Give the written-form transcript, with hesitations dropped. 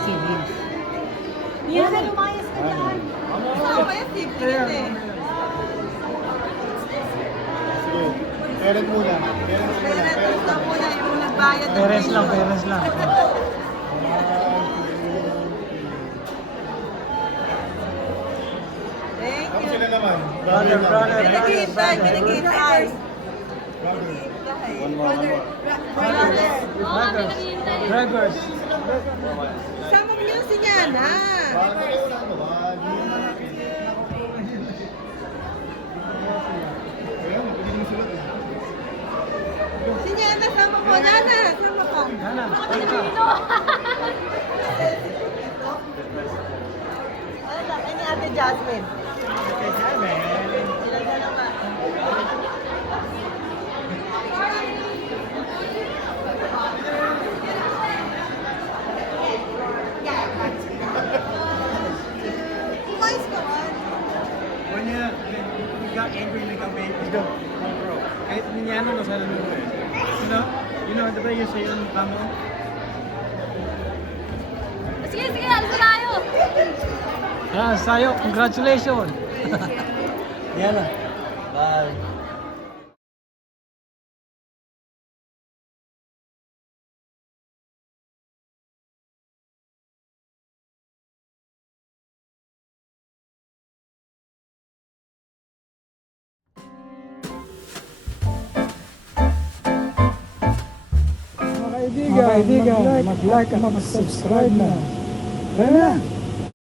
siblings. Yan na, lumayas ka dyan. Saan ba yung sibling eh? Sige. Parent muna. Parents muna. Parents lang muna yung nagbayad ng Parents lang, tuition. parents lang. Thank Tapos you. sila naman. Brother, brother. Pinaghihintay, pinaghihintay. One more, one more. Brother. Brothers. Sama mo yung si Nyana. Bakit kayo lang naman? Ayan, pwede mo sulat eh. Si Nyana, sama ko. Nyana, sama ko. Nana, Ano ni Ate Jasmine? Sila na naman. Umayos ka man. when you got angry, like a baby, go, bro. Kahit ninyano na sa lalo eh. You know, diba yung sa'yo ng kamo? Sige, sige, alis na tayo. Ah, sa'yo, congratulations! Yan na. Bye. Mga kaibigan, mag-like at mag-subscribe na. Tara na!